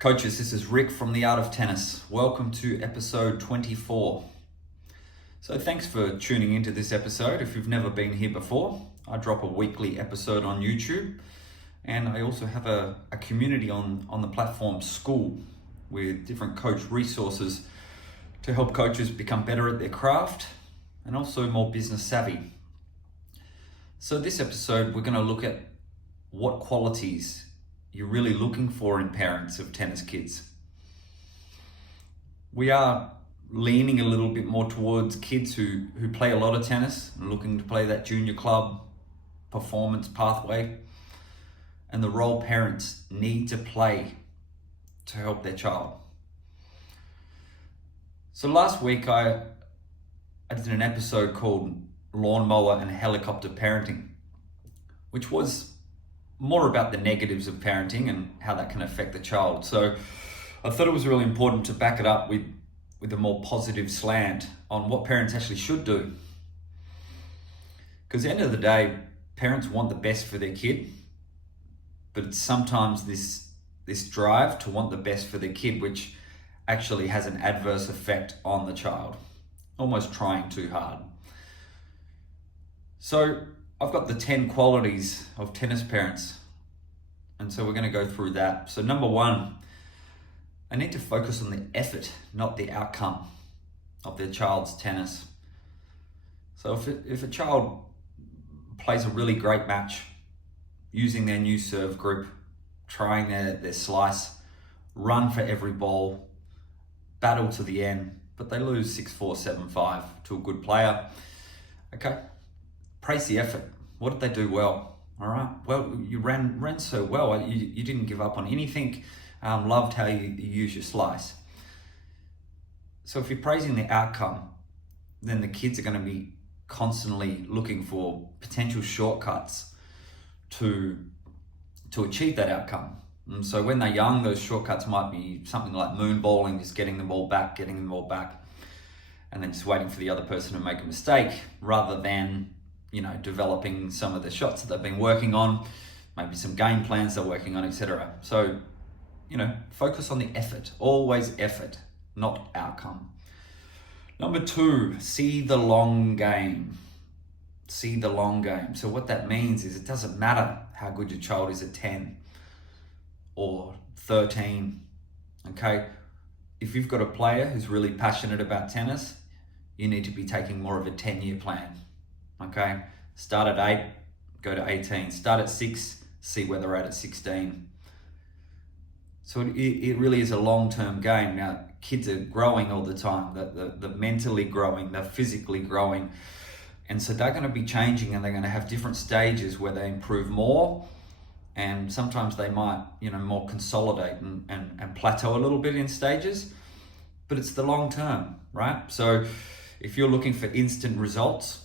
Coaches, this is Rick from The Art of Tennis. Welcome to episode 24. So thanks for tuning into this episode. If you've never been here before, I drop a weekly episode on YouTube, and I also have a community on the platform School with different coach resources to help coaches become better at their craft and also more business savvy. So this episode, we're going to look at what qualities you're really looking for in parents of tennis kids. We are leaning a little bit more towards kids who play a lot of tennis and looking to play that junior club performance pathway, and the role parents need to play to help their child. So last week I did an episode called Lawnmower and Helicopter Parenting, which was more about the negatives of parenting and how that can affect the child. So I thought it was really important to back it up with a more positive slant on what parents actually should do. Because at the end of the day, parents want the best for their kid, but it's sometimes this drive to want the best for their kid which actually has an adverse effect on the child, almost trying too hard. So I've got the 10 qualities of tennis parents, and so we're going to go through that. So number one, I need to focus on the effort, not the outcome of their child's tennis. So if a child plays a really great match, using their new serve group, trying their slice, run for every ball, battle to the end, but they lose 6-4, 7-5 to a good player, okay, praise the effort. What did they do well? All right. Well, you ran so well. You didn't give up on anything. Loved how you use your slice. So if you're praising the outcome, then the kids are going to be constantly looking for potential shortcuts to achieve that outcome. And so when they're young, those shortcuts might be something like moon bowling, just getting the ball back, and then just waiting for the other person to make a mistake, rather than developing some of the shots that they've been working on, maybe some game plans they're working on, etc. So, focus on the effort, always effort, not outcome. Number two, see the long game. See the long game. So what that means is it doesn't matter how good your child is at 10 or 13, okay? If you've got a player who's really passionate about tennis, you need to be taking more of a 10-year plan. Okay, start at 8, go to 18. Start at 6, see where they're at 16. So it really is a long-term game. Now, kids are growing all the time. They're mentally growing, they're physically growing. And so they're going to be changing, and they're going to have different stages where they improve more. And sometimes they might, more consolidate and plateau a little bit in stages. But it's the long term, right? So if you're looking for instant results,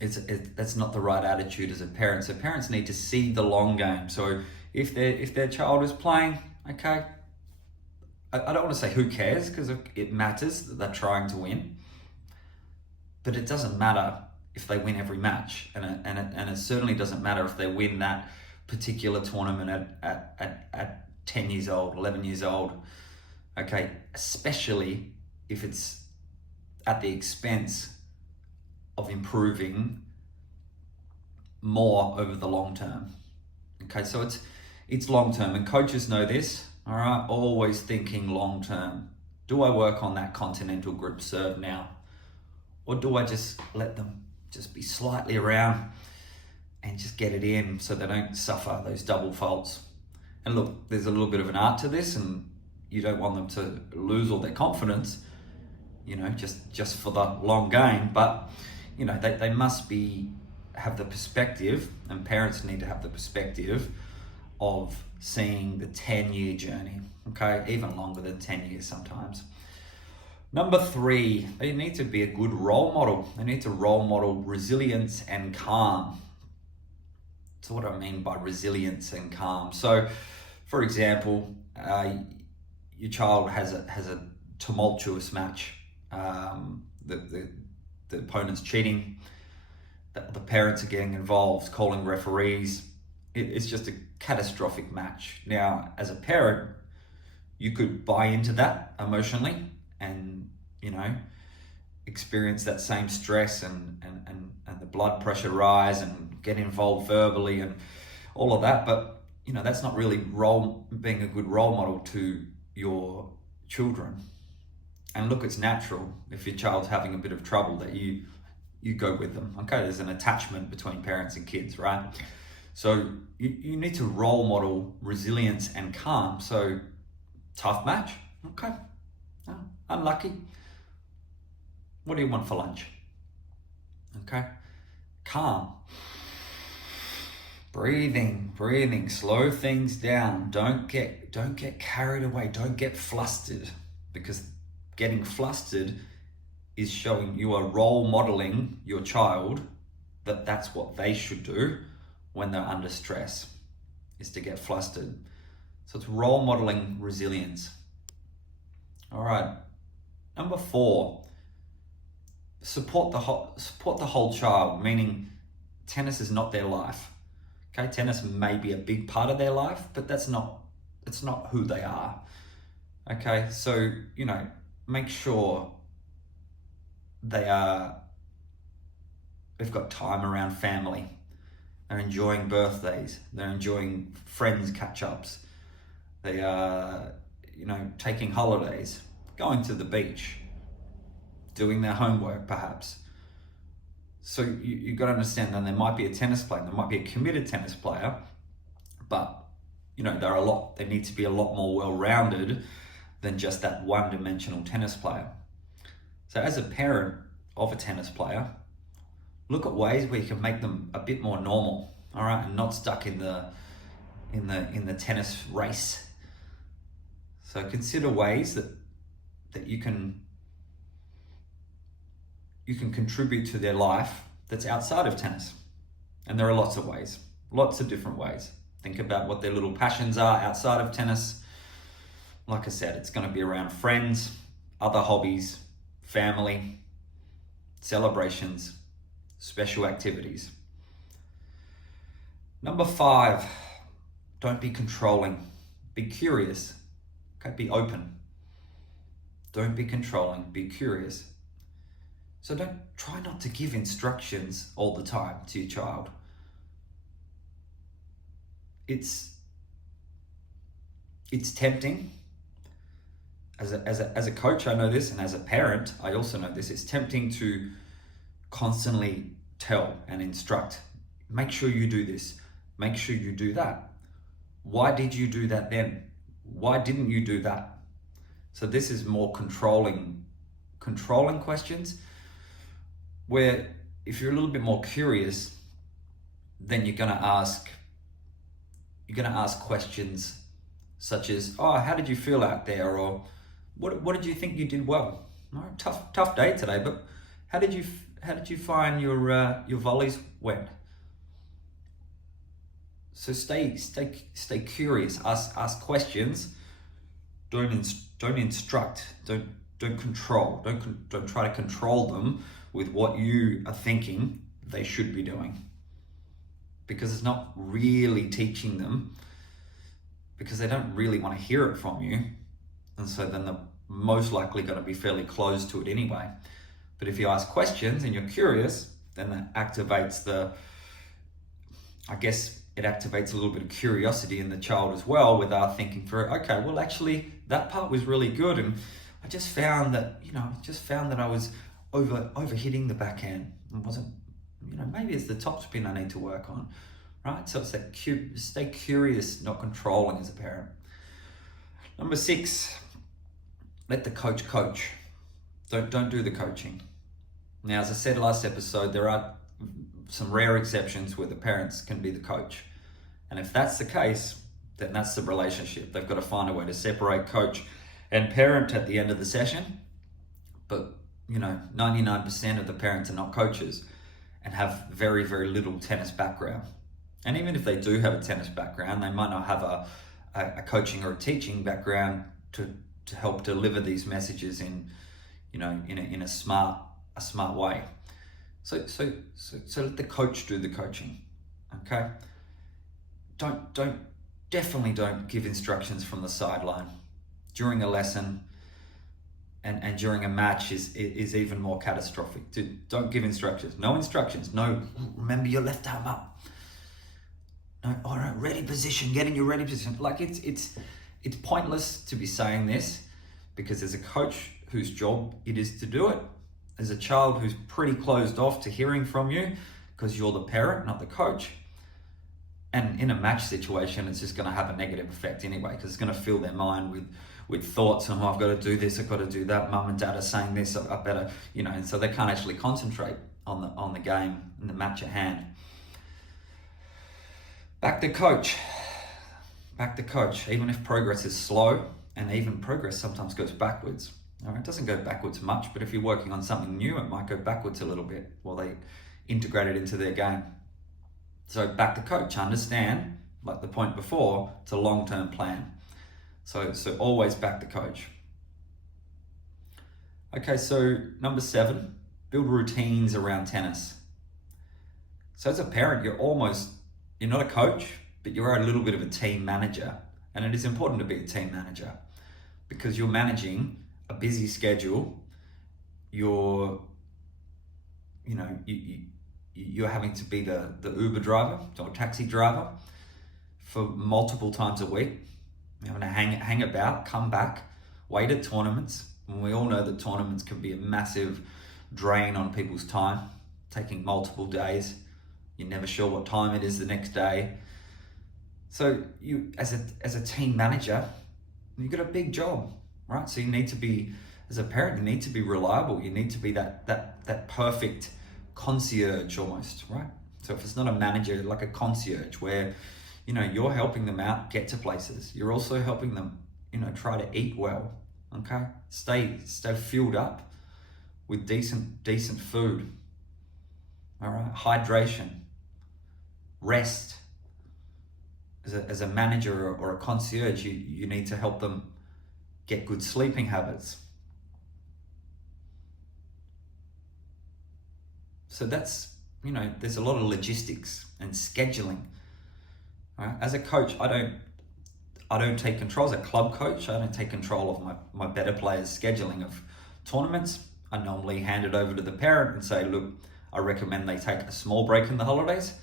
that's not the right attitude as a parent. So parents need to see the long game. So if their child is playing, okay, I don't want to say who cares, because it matters that they're trying to win, but it doesn't matter if they win every match, and it certainly doesn't matter if they win that particular tournament at 10 years old, 11 years old, okay, especially if it's at the expense of improving more over the long term. Okay, so it's long term, and coaches know this, all right, always thinking long term. Do I work on that continental grip serve now? Or do I just let them just be slightly around and just get it in so they don't suffer those double faults? And look, there's a little bit of an art to this, and you don't want them to lose all their confidence, just for the long game, but they must have the perspective, and parents need to have the perspective of seeing the 10-year journey, okay? Even longer than 10 years sometimes. Number three, they need to be a good role model. They need to role model resilience and calm. So what do I mean by resilience and calm? So, for example, your child has a tumultuous match. The opponent's cheating, the parents are getting involved, calling referees. It's just a catastrophic match. Now, as a parent, you could buy into that emotionally and, experience that same stress and the blood pressure rise and get involved verbally and all of that. But, that's not really being a good role model to your children. And look, it's natural if your child's having a bit of trouble that you go with them. Okay, there's an attachment between parents and kids, right? So you need to role model resilience and calm. So tough match, okay, oh, unlucky. What do you want for lunch? Okay, calm. Breathing, slow things down. Don't get carried away. Don't get flustered, because getting flustered is showing you are role modeling your child that that's what they should do when they're under stress, is to get flustered. So it's role modeling resilience. All right. Number 4, support the whole child, meaning tennis is not their life. Okay, tennis may be a big part of their life, but it's not who they are. Okay, so, make sure they've got time around family. They're enjoying birthdays. They're enjoying friends catch-ups. They are, taking holidays, going to the beach, doing their homework perhaps. So you've got to understand that there might be a tennis player, there might be a committed tennis player, but they need to be a lot more well-rounded than just that one-dimensional tennis player. So as a parent of a tennis player, look at ways where you can make them a bit more normal, all right, and not stuck in the tennis race. So consider ways that you can contribute to their life that's outside of tennis. And there are lots of ways, lots of different ways. Think about what their little passions are outside of tennis. Like I said, it's going to be around friends, other hobbies, family, celebrations, special activities. Number 5, don't be controlling. Be curious. Okay, be open. Don't be controlling, be curious. So try not to give instructions all the time to your child. It's tempting. As a coach, I know this, and as a parent, I also know this. It's tempting to constantly tell and instruct. Make sure you do this. Make sure you do that. Why did you do that then? Why didn't you do that? So this is more controlling questions, where if you're a little bit more curious, then you're going to ask questions such as, oh, how did you feel out there? Or what did you think you did well? No, tough day today, but how did you find your volleys went? So stay curious. Ask questions. Don't instruct. Don't control. Don't try to control them with what you are thinking they should be doing, because it's not really teaching them, because they don't really want to hear it from you, and so then they're most likely going to be fairly closed to it anyway. But if you ask questions and you're curious, then that activates it activates a little bit of curiosity in the child as well, without thinking through, okay, well, actually that part was really good, and I just found that I was over hitting the backhand. It wasn't, maybe it's the top spin I need to work on, right? So it's that stay curious, not controlling as a parent. Number 6, let the coach coach. Don't do the coaching. Now, as I said last episode, there are some rare exceptions where the parents can be the coach. And if that's the case, then that's the relationship. They've got to find a way to separate coach and parent at the end of the session. But 99% of the parents are not coaches and have very, very little tennis background. And even if they do have a tennis background, they might not have a coaching or a teaching background to help deliver these messages in a smart way. So let the coach do the coaching. Okay? Definitely don't give instructions from the sideline. during a lesson and during a match is even more catastrophic. Don't give instructions. No instructions. No, remember your left arm up. No, all right, ready position, get in your ready position. Like it's pointless to be saying this, because there's a coach whose job it is to do it. There's a child who's pretty closed off to hearing from you because you're the parent, not the coach. And in a match situation, it's just going to have a negative effect anyway, because it's going to fill their mind with thoughts and, oh, I've got to do this, I've got to do that, mum and dad are saying this, I better, and so they can't actually concentrate on the game and the match at hand. Back to coach. Even if progress is slow, and even progress sometimes goes backwards. All right, it doesn't go backwards much, but if you're working on something new, it might go backwards a little bit while they integrate it into their game. So back to coach, understand, like the point before, it's a long-term plan. So always back to coach. Okay, so number 7, build routines around tennis. So as a parent, you're not a coach, but you're a little bit of a team manager. And it is important to be a team manager because you're managing a busy schedule. You're having to be the Uber driver or taxi driver for multiple times a week. You're having to hang about, come back, wait at tournaments. And we all know that tournaments can be a massive drain on people's time, taking multiple days. You're never sure what time it is the next day. So you, as a team manager, you've got a big job, right? So you need to be, as a parent, you need to be reliable. You need to be that perfect concierge almost, right? So if it's not a manager, like a concierge where, you're helping them out, get to places. You're also helping them, try to eat well, okay? Stay fueled up with decent food, all right? Hydration, rest. As a manager or a concierge, you need to help them get good sleeping habits. So that's, there's a lot of logistics and scheduling. Right? As a coach, I don't take control. As a club coach, I don't take control of my better players' scheduling of tournaments. I normally hand it over to the parent and say, look, I recommend they take a small break in the holidays,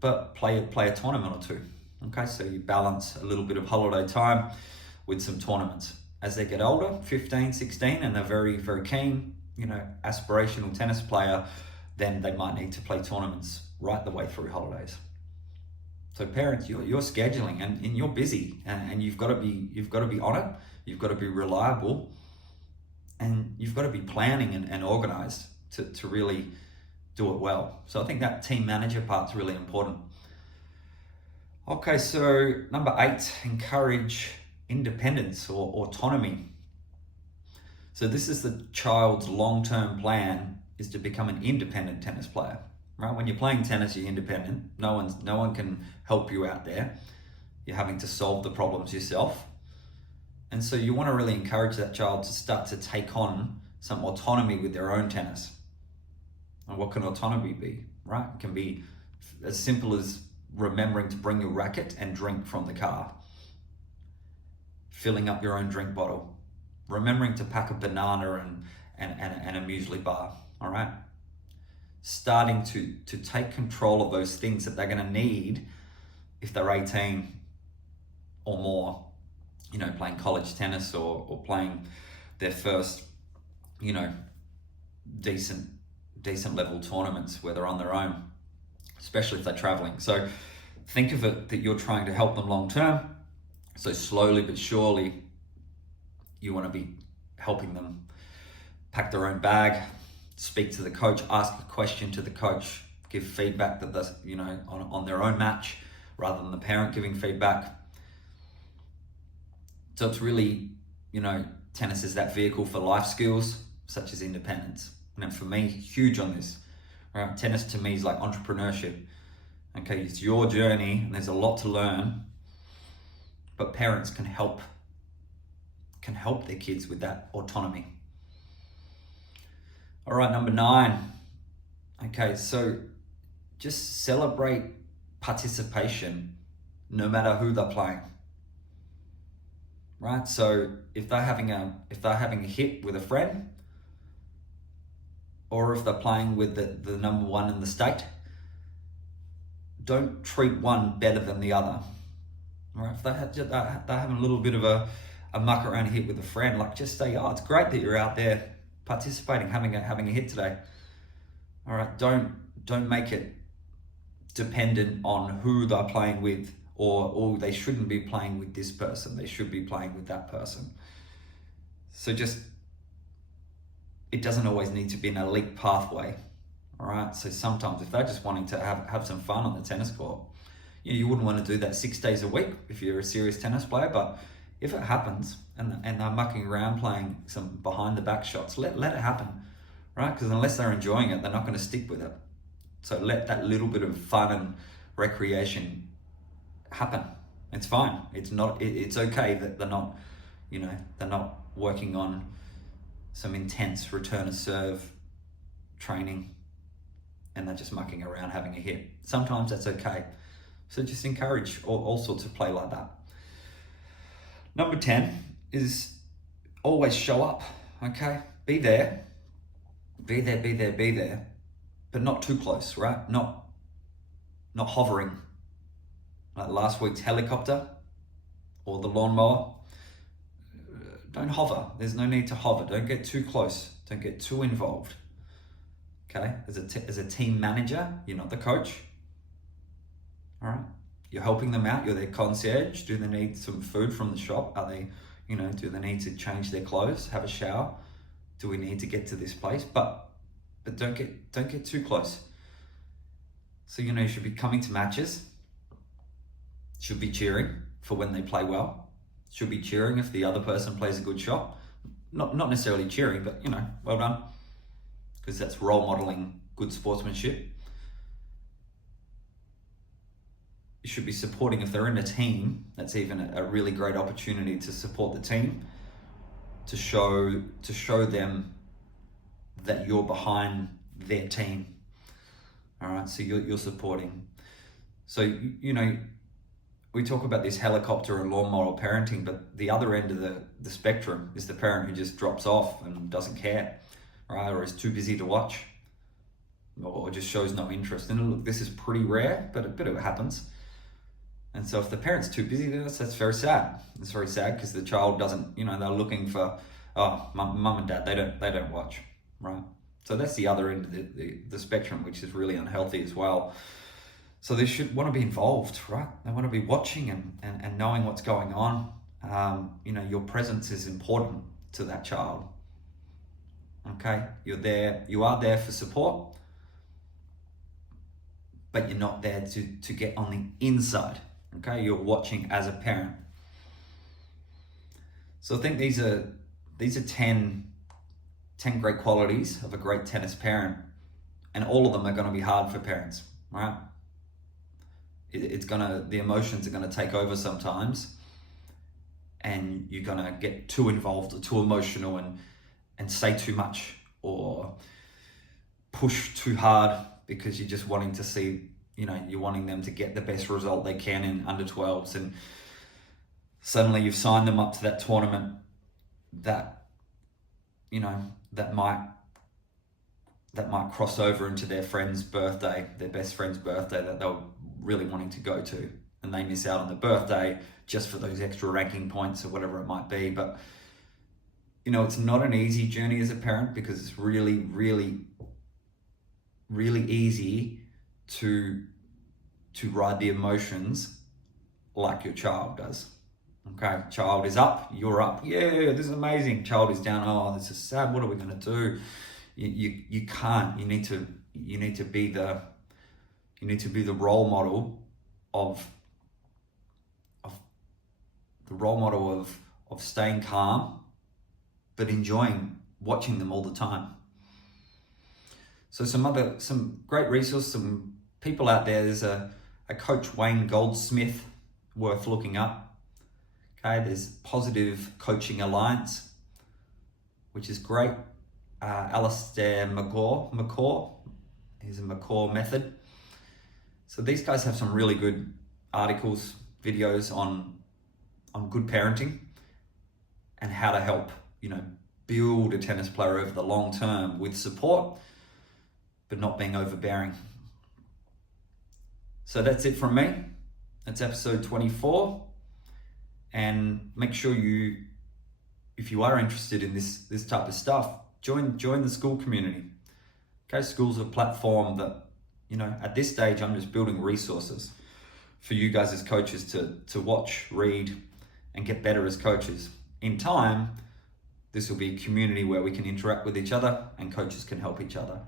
but play a tournament or two. Okay, so you balance a little bit of holiday time with some tournaments. As they get older, 15, 16, and they're very, very keen, aspirational tennis player, then they might need to play tournaments right the way through holidays. So parents, you're scheduling and you're busy, and you've got to be on it. You've got to be reliable, and you've got to be planning and organized to really do it well. So I think that team manager part's really important. Okay, so number 8, encourage independence or autonomy. So this is the child's long-term plan, is to become an independent tennis player. Right? When you're playing tennis, you're independent. No one can help you out there. You're having to solve the problems yourself. And so you want to really encourage that child to start to take on some autonomy with their own tennis. And what can autonomy be? Right? It can be as simple as remembering to bring your racket and drink from the car. Filling up your own drink bottle. Remembering to pack a banana and a muesli bar. All right? Starting to take control of those things that they're going to need if they're 18 or more, playing college tennis or playing their first, decent level tournaments where they're on their own, especially if they're traveling. So think of it that you're trying to help them long term. So slowly but surely, you want to be helping them pack their own bag, speak to the coach, ask a question to the coach, give feedback that that's, on their own match rather than the parent giving feedback. So it's really, tennis is that vehicle for life skills such as independence. And for me, huge on this. Right? Tennis to me is like entrepreneurship. Okay, it's your journey and there's a lot to learn, but parents can help their kids with that autonomy. All right, number 9. Okay, so just celebrate participation no matter who they're playing. right? So if they're having a hit with a friend, or if they're playing with the number one in the state, don't treat one better than the other. Right? If they're having a little bit of a muck around hit with a friend, like just say, oh, it's great that you're out there participating, having a hit today. All right, don't make it dependent on who they're playing with, or they shouldn't be playing with this person, they should be playing with that person. So just, it doesn't always need to be an elite pathway. All right, so sometimes if they're just wanting to have some fun on the tennis court, you wouldn't want to do that 6 days a week if you're a serious tennis player. But if it happens and they're mucking around playing some behind the back shots, let it happen, right? Because unless they're enjoying it, they're not going to stick with it. So let that little bit of fun and recreation happen. It's fine. It's okay that they're not, they're not working on some intense return of serve training and they're just mucking around having a hit. Sometimes that's okay. So just encourage all sorts of play like that. Number 10 is always show up, okay? Be there, but not too close, right? Not hovering. Like last week's helicopter or the lawnmower. Don't hover. There's no need to hover. Don't get too close. Don't get too involved. Okay? As a team manager, you're not the coach. All right? You're helping them out. You're their concierge. Do they need some food from the shop? Are they, do they need to change their clothes, have a shower? Do we need to get to this place? But don't get too close. So, you should be coming to matches. Should be cheering for when they play well. Should be cheering if the other person plays a good shot. Not necessarily cheering, but, well done. Because that's role modeling good sportsmanship. You should be supporting, if they're in a team, that's even a really great opportunity to support the team, to show them that you're behind their team. All right, so you're supporting. So, we talk about this helicopter and lawnmower parenting, but the other end of the spectrum is the parent who just drops off and doesn't care, right? Or is too busy to watch, or just shows no interest. And look, this is pretty rare, but it happens. And so if the parent's too busy, that's very sad. It's very sad because the child doesn't, they're looking for, mum and dad, they don't watch, right? So that's the other end of the spectrum, which is really unhealthy as well. So they should want to be involved, right? They want to be watching and knowing what's going on. Your presence is important to that child. Okay, you are there for support, but you're not there to get on the inside. Okay, you're watching as a parent. So I think these are 10 great qualities of a great tennis parent, and all of them are going to be hard for parents, right? The emotions are going to take over sometimes, and you're going to get too involved or too emotional and say too much or push too hard because you're just wanting to see, you're wanting them to get the best result they can in under 12s, and suddenly you've signed them up to that tournament that might cross over into their friend's birthday, their best friend's birthday that they're really wanting to go to, and they miss out on the birthday just for those extra ranking points or whatever it might be. But it's not an easy journey as a parent, because it's really, really, really easy to ride the emotions like your child does. Okay, child is up, you're up. Yeah, this is amazing. Child is down. Oh, this is sad. What are we going to do? You can't. You need to be the role model of staying calm, but enjoying watching them all the time. So some great resources, some people out there. There's a coach, Wayne Goldsmith, worth looking up. Okay, there's Positive Coaching Alliance, which is great. Alistair McCaw, he's a McCaw method. So these guys have some really good articles, videos on good parenting, and how to help, build a tennis player over the long term with support, but not being overbearing. So that's it from me. That's episode 24. And make sure if you are interested in this type of stuff, join the school community. Okay, school's a platform that, at this stage, I'm just building resources for you guys as coaches to watch, read, and get better as coaches. In time, this will be a community where we can interact with each other and coaches can help each other.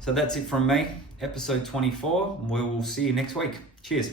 So that's it from me, episode 24. We will see you next week. Cheers.